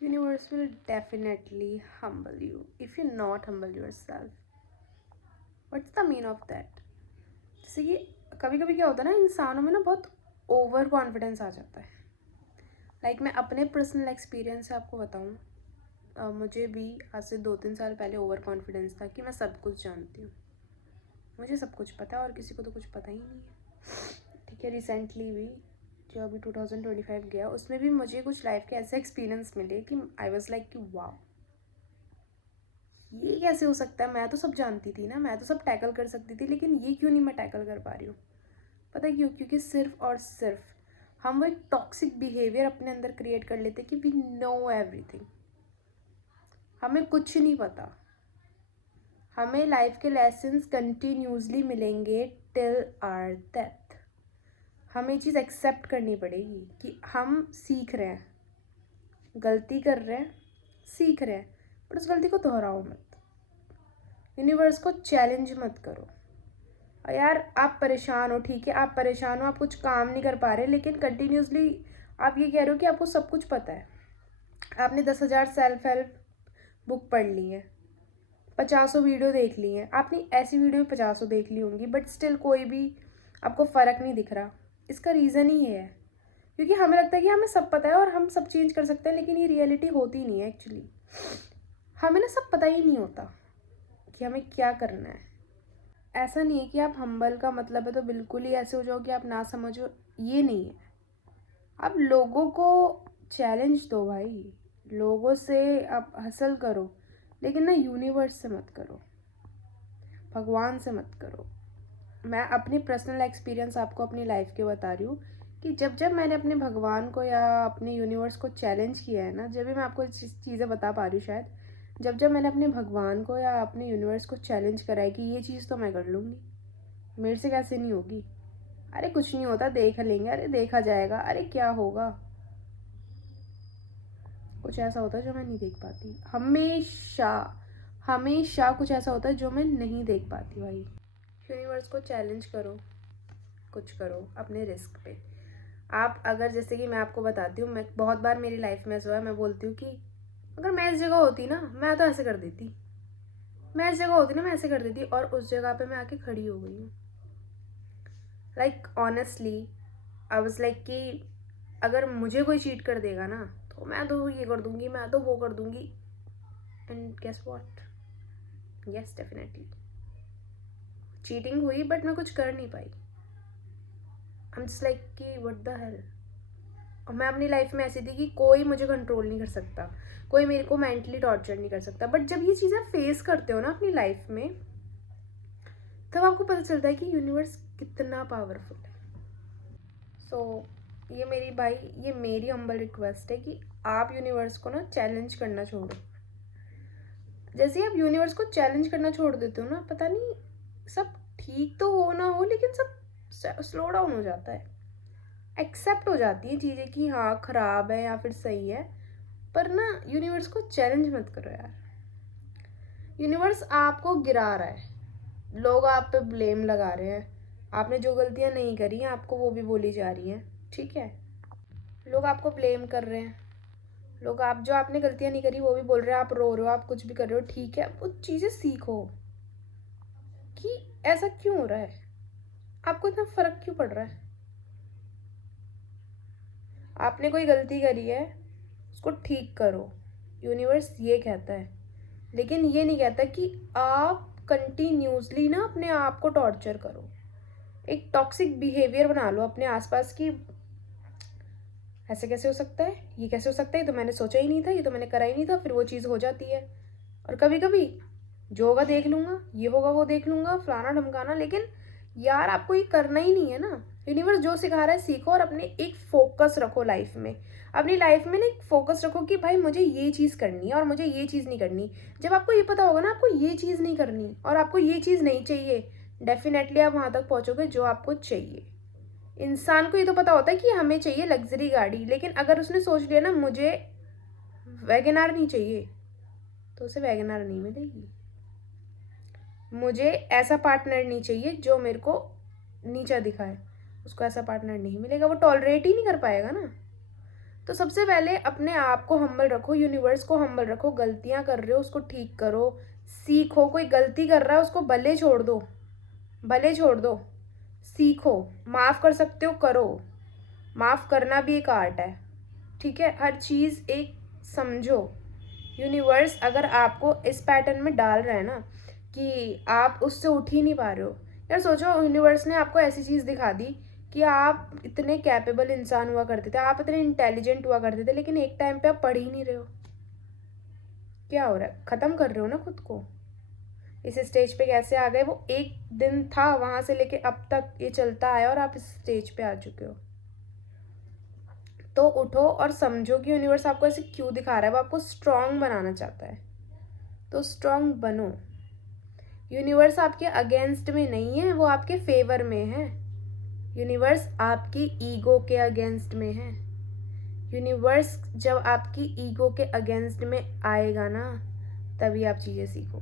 Universe will definitely humble you if you not humble yourself. What's the mean of that? जैसे कि कभी कभी क्या होता है ना, इंसानों में ना बहुत ओवर कॉन्फिडेंस आ जाता है। मैं अपने पर्सनल एक्सपीरियंस से आपको बताऊँ, मुझे भी आज से 2-3 साल पहले ओवर कॉन्फिडेंस था कि मैं सब कुछ जानती हूँ, मुझे सब कुछ पता है और किसी को तो कुछ पता ही नहीं है। ठीक है, रिसेंटली भी जो अभी 2025 गया उसमें भी मुझे कुछ लाइफ के ऐसे एक्सपीरियंस मिले कि आई वॉज लाइक कि वाह, ये कैसे हो सकता है, मैं तो सब जानती थी ना, मैं तो सब टैकल कर सकती थी, लेकिन ये क्यों नहीं मैं टैकल कर पा रही हूँ। पता है क्यों? क्योंकि सिर्फ और सिर्फ हम वो एक टॉक्सिक बिहेवियर अपने अंदर क्रिएट कर लेते कि वी नो एवरीथिंग, हमें कुछ नहीं पता। हमें लाइफ के लेसन्स कंटिन्यूसली मिलेंगे टिल आवर डेथ। हमें ये चीज़ एक्सेप्ट करनी पड़ेगी कि हम सीख रहे हैं, गलती कर रहे हैं, सीख रहे हैं, बट उस गलती को दोहराओ मत। यूनिवर्स को चैलेंज मत करो। और यार आप परेशान हो, ठीक है, आप परेशान हो, आप कुछ काम नहीं कर पा रहे, लेकिन कंटिन्यूसली आप ये कह रहे हो कि आपको सब कुछ पता है। आपने 10,000 सेल्फ हेल्प बुक पढ़ ली है, 50 वीडियो देख ली हैं, आपने ऐसी वीडियो भी 50 देख ली होंगी, बट स्टिल कोई भी आपको फ़र्क नहीं दिख रहा। इसका रीज़न ही ये है क्योंकि हमें लगता है कि हमें सब पता है और हम सब चेंज कर सकते हैं, लेकिन ये रियलिटी होती नहीं है एक्चुअली। हमें ना सब पता ही नहीं होता कि हमें क्या करना है। ऐसा नहीं है कि आप हम्बल का मतलब है तो बिल्कुल ही ऐसे हो जाओ कि आप ना समझो, ये नहीं है। आप लोगों को चैलेंज दो भाई, लोगों से आप हसल करो, लेकिन ना यूनिवर्स से मत करो, भगवान से मत करो। मैं अपनी पर्सनल एक्सपीरियंस आपको अपनी लाइफ के बता रही हूँ कि जब जब मैंने अपने भगवान को या अपने यूनिवर्स को चैलेंज किया है ना, जब भी मैं आपको चीज़ें बता पा रही हूँ शायद, जब जब मैंने अपने भगवान को या अपने यूनिवर्स को चैलेंज करा है कि ये चीज़ तो मैं कर लूँगी, मेरे से कैसे नहीं होगी, अरे कुछ नहीं होता, देख लेंगे, अरे देखा जाएगा, अरे क्या होगा, कुछ ऐसा होता है जो मैं नहीं देख पाती। हमेशा हमेशा कुछ ऐसा होता है जो मैं नहीं देख पाती भाई। यूनिवर्स को चैलेंज करो, कुछ करो अपने रिस्क पे। आप अगर, जैसे कि मैं आपको बताती हूँ, मैं बहुत बार मेरी लाइफ में ऐसा हुआ है, मैं बोलती हूँ कि अगर मैं इस जगह होती ना मैं तो ऐसे कर देती, मैं इस जगह होती ना मैं ऐसे कर देती, और उस जगह पे मैं आके खड़ी हो गई हूँ। ऑनेस्टली आई वाज लाइक कि अगर मुझे कोई चीट कर देगा ना तो मैं तो ये कर दूंगी, मैं तो वो कर दूंगी, and guess what, yes definitely cheating हुई, बट मैं कुछ कर नहीं पाई। आई एम जस्ट लाइक कि व्हाट द हेल। और मैं अपनी लाइफ में ऐसी थी कि कोई मुझे कंट्रोल नहीं कर सकता, कोई मेरे को मेंटली टॉर्चर नहीं कर सकता, बट जब ये चीज़ें फेस करते हो ना अपनी लाइफ में, तब आपको पता चलता है कि यूनिवर्स कितना पावरफुल है। सो ये मेरी हम्बल रिक्वेस्ट है कि आप यूनिवर्स को ना चैलेंज करना छोड़ो। जैसे आप यूनिवर्स को चैलेंज करना छोड़ देते हो ना, पता नहीं सब ठीक तो हो ना हो, लेकिन सब स्लो डाउन हो जाता है, एक्सेप्ट हो जाती हैं चीज़ें कि हाँ ख़राब है या फिर सही है। पर ना यूनिवर्स को चैलेंज मत करो यार। यूनिवर्स आपको गिरा रहा है, लोग आप पे ब्लेम लगा रहे हैं, आपने जो गलतियां नहीं करी हैं आपको वो भी बोली जा रही हैं, ठीक है, लोग आपको ब्लेम कर रहे हैं, लोग आप जो आपने गलतियां नहीं करी वो भी बोल रहे हैं, आप रो रहे हो, आप कुछ भी कर रहे हो, ठीक है, वो चीज़ें सीखो कि ऐसा क्यों हो रहा है, आपको इतना फ़र्क क्यों पड़ रहा है। आपने कोई गलती करी है, उसको ठीक करो, यूनिवर्स ये कहता है, लेकिन ये नहीं कहता कि आप कंटिन्यूसली ना अपने आप को टॉर्चर करो, एक टॉक्सिक बिहेवियर बना लो अपने आसपास की। ऐसे कैसे हो सकता है, ये कैसे हो सकता है, ये तो मैंने सोचा ही नहीं था, ये तो मैंने करा ही नहीं था, फिर वो चीज़ हो जाती है। और कभी कभी जो होगा देख लूँगा, ये होगा वो देख लूँगा, फलाना ढमकाना, लेकिन यार आपको ये करना ही नहीं है ना। यूनिवर्स जो सिखा रहा है सीखो, और अपने एक फोकस रखो लाइफ में, अपनी लाइफ में ना एक फोकस रखो कि भाई मुझे ये चीज़ करनी है और मुझे ये चीज़ नहीं करनी। जब आपको ये पता होगा ना आपको ये चीज़ नहीं करनी और आपको ये चीज़ नहीं चाहिए, डेफिनेटली आप वहाँ तक पहुँचोगे जो आपको चाहिए। इंसान को ये तो पता होता है कि हमें चाहिए लग्जरी गाड़ी, लेकिन अगर उसने सोच लिया ना मुझे वैगनार नहीं चाहिए, तो उसे वैगनार नहीं मिलेगी। मुझे ऐसा पार्टनर नहीं चाहिए जो मेरे को नीचा दिखाए, उसको ऐसा पार्टनर नहीं मिलेगा, वो टॉलरेट ही नहीं कर पाएगा ना। तो सबसे पहले अपने आप को हम्बल रखो, यूनिवर्स को हम्बल रखो। गलतियां कर रहे हो उसको ठीक करो, सीखो। कोई गलती कर रहा है उसको भले छोड़ दो, भले छोड़ दो, सीखो। माफ़ कर सकते हो करो, माफ़ करना भी एक आर्ट है, ठीक है। हर चीज़ एक समझो। यूनिवर्स अगर आपको इस पैटर्न में डाल रहा है ना कि आप उससे उठ ही नहीं पा रहे हो, यार सोचो यूनिवर्स ने आपको ऐसी चीज़ दिखा दी कि आप इतने कैपेबल इंसान हुआ करते थे, आप इतने इंटेलिजेंट हुआ करते थे, लेकिन एक टाइम पे आप पढ़ ही नहीं रहे हो। क्या हो रहा है? ख़त्म कर रहे हो ना खुद को। इस स्टेज पे कैसे आ गए? वो एक दिन था, वहाँ से लेके अब तक ये चलता आया और आप इस स्टेज पे आ चुके हो। तो उठो और समझो कि यूनिवर्स आपको ऐसे क्यों दिखा रहा है। वो आपको स्ट्रांग बनाना चाहता है, तो स्ट्रांग बनो। यूनिवर्स आपके अगेंस्ट में नहीं है, वो आपके फेवर में है। यूनिवर्स आपकी ईगो के अगेंस्ट में है। यूनिवर्स जब आपकी ईगो के अगेंस्ट में आएगा ना, तभी आप चीज़ें सीखो।